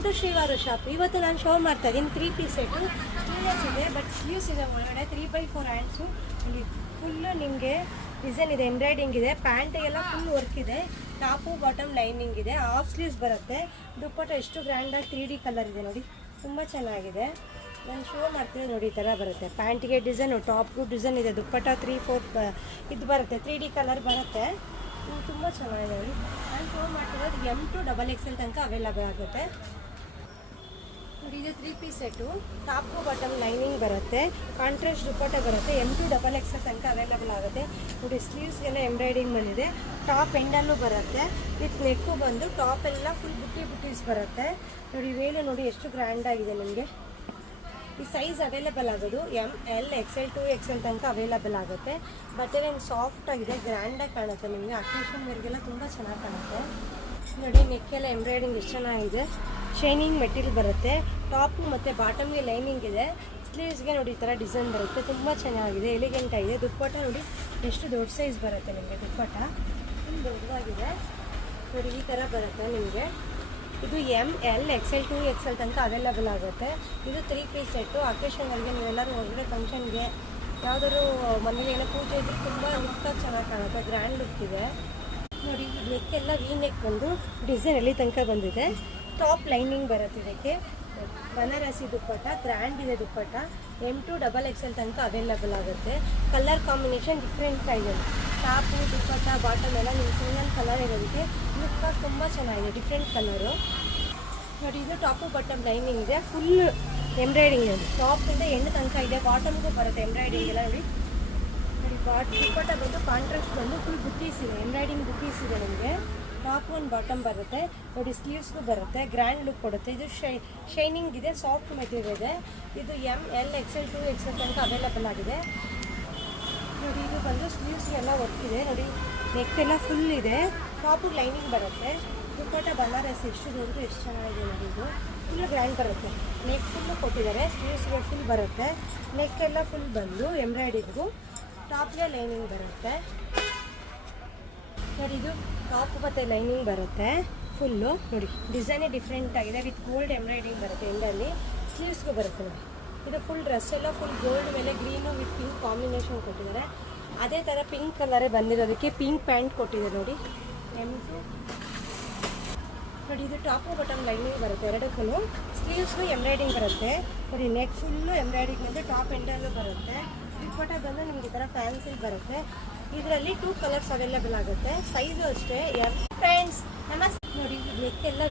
Welcome to Srivaru shop. ಇವತ್ತು ನಾನು show ಮಾಡ್ತಾ ಇದ್ದೀನಿ 3 ಪೀಸ್ ಸೆಟ್ಟು. ಸ್ಲೀವ್ಲೆಸ್ ಇದೆ, ಬಟ್ ಸ್ಲೀವ್ಸ್ ಇದೆ ಒಳಗಡೆ 3x4 ಹ್ಯಾಂಡ್ಸು. ಇಲ್ಲಿ ಫುಲ್ಲು ನಿಮಗೆ ಡಿಸೈನ್ ಇದೆ, ಎಂಬ್ರಾಯ್ಡಿಂಗ್ ಇದೆ, ಪ್ಯಾಂಟಿಗೆಲ್ಲ ಫುಲ್ ವರ್ಕ್ ಇದೆ, ಟಾಪು ಬಾಟಮ್ ಲೈನಿಂಗ್ ಇದೆ, ಹಾಫ್ ಸ್ಲೀವ್ಸ್ ಬರುತ್ತೆ. ದುಪ್ಪಟ್ಟ ಎಷ್ಟು ಗ್ರ್ಯಾಂಡಾಗಿ 3D ಕಲರ್ ಇದೆ ನೋಡಿ, ತುಂಬ ಚೆನ್ನಾಗಿದೆ. ನಾನು ಶೋ ಮಾಡ್ತೀನಿ ನೋಡಿ, ಈ ಥರ ಬರುತ್ತೆ. ಪ್ಯಾಂಟಿಗೆ ಡಿಸೈನು, ಟಾಪ್ಗೂ ಡಿಸೈನ್ ಇದೆ, ದುಪ್ಪಟ್ಟ 3/4 ಇದು ಬರುತ್ತೆ, 3D ಕಲರ್ ಬರುತ್ತೆ. ತುಂಬ ಚೆನ್ನಾಗಿದೆ ನೋಡಿ. ನಾನು ಶೋ ಮಾಡ್ತಿರೋದು M2XXL ತನಕ ಅವೈಲಬಲ್ ಆಗುತ್ತೆ ನೋಡಿ. ಇದು 3 ಪೀಸ್ ಸೆಟ್ಟು, ಟಾಪ್ಗೂ ಬಾಟಮ್ ಲೈನಿಂಗ್ ಬರುತ್ತೆ, ಕಾಂಟ್ರಾಸ್ಟ್ ದುಪ್ಪಟ್ಟ ಬರುತ್ತೆ. M2XXL ತನಕ ಅವೈಲಬಲ್ ಆಗುತ್ತೆ ನೋಡಿ. ಸ್ಲೀವ್ಸ್ಗೆಲ್ಲ ಎಂಬ್ರಾಯ್ಡಿಂಗ್ ಬಂದಿದೆ, ಟಾಪ್ ಎಂಡಲ್ಲೂ ಬರುತ್ತೆ, ವಿತ್ ನೆಕ್ಕು ಬಂದು ಟಾಪ್ ಎಲ್ಲ ಫುಲ್ ಬುಟ್ಟೀಸ್ ಬರುತ್ತೆ ನೋಡಿ. ವೇಲು ನೋಡಿ ಎಷ್ಟು ಗ್ರ್ಯಾಂಡ್ ಆಗಿದೆ ನಿಮಗೆ. ಈ ಸೈಜ್ ಅವೈಲೇಬಲ್ ಆಗೋದು ML XL 2XL ತನಕ ಅವೈಲೇಬಲ್ ಆಗುತ್ತೆ. ಬಟ್ಟೆ ಏನು ಸಾಫ್ಟ್ ಆಗಿದೆ, ಗ್ರ್ಯಾಂಡಾಗಿ ಕಾಣುತ್ತೆ ನಿಮಗೆ. ಅಕೇಶನ್ವರೆಗೆಲ್ಲ ತುಂಬ ಚೆನ್ನಾಗಿ ಕಾಣುತ್ತೆ ನೋಡಿ. ನೆಕ್ಕೆಲ್ಲ ಎಂಬ್ರಾಯ್ಡಿಂಗ್ ಎಷ್ಟು ಚೆನ್ನಾಗಿದೆ, ಶೈನಿಂಗ್ ಮೆಟೀರಿಯಲ್ ಬರುತ್ತೆ. ಟಾಪು ಮತ್ತು ಬಾಟಮ್ಗೆ ಲೈನಿಂಗ್ ಇದೆ, ಸ್ಲೀವ್ಸ್ಗೆ ನೋಡಿ ಈ ಥರ ಡಿಸೈನ್ ಬರುತ್ತೆ, ತುಂಬ ಚೆನ್ನಾಗಿದೆ, ಎಲಿಗೆಂಟ್ ಆಗಿದೆ. ದುಪ್ಪಟ್ಟ ನೋಡಿ ಎಷ್ಟು ದೊಡ್ಡ ಸೈಜ್ ಬರುತ್ತೆ ನಿಮಗೆ. ದುಪ್ಪಟ್ಟ ತುಂಬ ದೊಡ್ಡದಾಗಿದೆ ನೋಡಿ, ಈ ಥರ ಬರುತ್ತೆ ನಿಮಗೆ. ಇದು ML XL 2XL ತನಕ ಅವೈಲಬಲ್ ಆಗುತ್ತೆ. ಇದು 3 ಪೀಸ್ ಸೆಟ್ಟು. ಅಕೇಶನ್ಗಳಿಗೆ ನೀವೆಲ್ಲರೂ ಹೊರಗಡೆ ಫಂಕ್ಷನ್ಗೆ ಯಾವುದಾದ್ರು ಮನೇಲಿ ಏನೋ ಪೂಜೆ ಇದ್ರೆ ತುಂಬ ಲುಕ್ಕಾಗಿ ಚೆನ್ನಾಗಿ ಕಾಣುತ್ತೆ, ಗ್ರ್ಯಾಂಡ್ ಲುಕ್ ಇದೆ ನೋಡಿ. ನೆಕ್ಕೆಲ್ಲ ವಿ ನೆಕ್ ಬಂದು ಡಿಸೈನ್ ಎಲ್ಲಿ ತನಕ ಬಂದಿದೆ, ಟಾಪ್ ಲೈನಿಂಗ್ ಬರುತ್ತೆ. ಇದಕ್ಕೆ ಬನಾರಸಿ ದುಪ್ಪಟ್ಟ, ಗ್ರ್ಯಾಂಡ್ ಇದೆ ದುಪ್ಪಟ್ಟ. M2XXL ತನಕ ಅವೈಲಬಲ್ ಆಗುತ್ತೆ. ಕಲರ್ ಕಾಂಬಿನೇಷನ್ ಡಿಫ್ರೆಂಟ್ ಆಗಿದೆ, ಟಾಪು ದುಪ್ಪಟ್ಟ ಬಾಟಮ್ ಎಲ್ಲ ನಿಮ್ಗೆ ಸಿಂಗಲ್ ಕಲರ್ ಇರೋದಕ್ಕೆ ಲುಕ್ಕಾಗಿ ತುಂಬ ಚೆನ್ನಾಗಿದೆ, ಡಿಫ್ರೆಂಟ್ ಕಲರು ನೋಡಿ. ಇದು ಟಾಪು ಬಾಟಮ್ ಲೈನಿಂಗ್ ಇದೆ, ಫುಲ್ ಎಂಬ್ರಾಯ್ಡಿಂಗ್ ಇದೆ, ಟಾಪಿಂದ ಎಂಡ್ ತನಕ ಇದೆ, ಬಾಟಮ್ಗೂ ಬರುತ್ತೆ ಎಂಬ್ರಾಯ್ಡಿಂಗ್ ಎಲ್ಲ ನೋಡಿ. ದುಪ್ಪಟ್ಟ ಬಂದು ಕಾಂಟ್ರಾಸ್ಟ್ ಬಂದು ಫುಲ್ ಬುಟ್ಟೀಸ್ ಇದೆ, ಎಂಬ್ರಾಯ್ಡಿಂಗ್ ಬುಟ್ಟೀಸ್ ಇದೆ ನಿಮಗೆ. ಟಾಪ್ ಒಂದು ಬಾಟಮ್ ಬರುತ್ತೆ ನೋಡಿ, ಸ್ಲೀವ್ಸ್ಗೂ ಬರುತ್ತೆ, ಗ್ರ್ಯಾಂಡ್ ಲುಕ್ ಕೊಡುತ್ತೆ. ಇದು ಶೈನಿಂಗ್ ಇದೆ, ಸಾಫ್ಟ್ ಮೆಟೀರಿಯಲ್ ಇದೆ. ಇದು ML XL 2XL ತನಕ ಅವೈಲಬಲ್ ಆಗಿದೆ ನೋಡಿ. ಇದು ಬಂದು ಸ್ಲೀವ್ಸ್ಗೆಲ್ಲ ವರ್ಕ್ ಇದೆ ನೋಡಿ, ನೆಕ್ ಎಲ್ಲ ಫುಲ್ ಇದೆ, ಟಾಪು ಲೈನಿಂಗ್ ಬರುತ್ತೆ. ದುಪ್ಪಟ್ಟ ಬನಾರಸಿ ಎಷ್ಟು ದೊಡ್ಡದು, ಎಷ್ಟು ಚೆನ್ನಾಗಿದೆ ನೋಡಿ. ಇದು ಫುಲ್ ಗ್ರ್ಯಾಂಡ್ ಬರುತ್ತೆ, ನೆಕ್ ಫುಲ್ಲು ಕೊಟ್ಟಿದ್ದಾರೆ, ಸ್ಲೀವ್ಸ್ಗೆ ಫುಲ್ ಬರುತ್ತೆ, ನೆಕ್ ಎಲ್ಲ ಫುಲ್ ಬಂದು ಎಂಬ್ರಾಯ್ಡಿಂಗು, ಟಾಪ್ಗೆ ಲೈನಿಂಗ್ ಬರುತ್ತೆ ನೋಡಿ. ಇದು ಟಾಪ್ ಮತ್ತು ಲೈನಿಂಗ್ ಬರುತ್ತೆ ಫುಲ್ಲು ನೋಡಿ, ಡಿಸೈನೇ ಡಿಫ್ರೆಂಟ್ ಆಗಿದೆ, ವಿತ್ ಗೋಲ್ಡ್ ಎಂಬ್ರಾಯ್ಡಿಂಗ್ ಬರುತ್ತೆ ಎಂಡಲ್ಲಿ, ಸ್ಲೀವ್ಸ್ಗೂ ಬರುತ್ತೆ ನೋಡಿ. ಇದು ಫುಲ್ ಡ್ರೆಸ್ ಎಲ್ಲ ಫುಲ್ ಗೋಲ್ಡ್ ಮೇಲೆ ಗ್ರೀನು ವಿತ್ ಪಿಂಕ್ ಕಾಂಬಿನೇಷನ್ ಕೊಟ್ಟಿದ್ದಾರೆ. ಅದೇ ಥರ ಪಿಂಕ್ ಕಲರೇ ಬಂದಿರೋದಕ್ಕೆ ಪಿಂಕ್ ಪ್ಯಾಂಟ್ ಕೊಟ್ಟಿದೆ ನೋಡಿ. ನೋಡಿ ಇದು ಟಾಪು ಬಾಟಮ್ ಲೈನಿಂಗ್ ಬರುತ್ತೆ ಎರಡಕ್ಕೂ, ಸ್ಲೀವ್ಸ್ಗೂ ಎಂಬ್ರಾಯ್ಡಿಂಗ್ ಬರುತ್ತೆ ನೋಡಿ. ನೆಕ್ ಫುಲ್ಲು ಎಂಬ್ರಾಯ್ಡಿಂಗ್ ಬಂದು ಟಾಪ್ ಎಂಡಲ್ಲೂ ಬರುತ್ತೆ. ದುಪ್ಪಟ್ಟ ಬಂದು ನಿಮ್ಗೆ ಈ ಥರ ಫ್ಯಾನ್ಸಿ ಬರುತ್ತೆ. ಇದರಲ್ಲಿ 2 ಕಲರ್ಸ್ ಅವೈಲೇಬಲ್ ಆಗುತ್ತೆ, ಸೈಜು ಅಷ್ಟೇ. ಫ್ರೆಂಡ್ಸ್ ನಮಸ್ತೆ ನೋಡಿ, ನೆಕ್ಕೆಲ್ಲ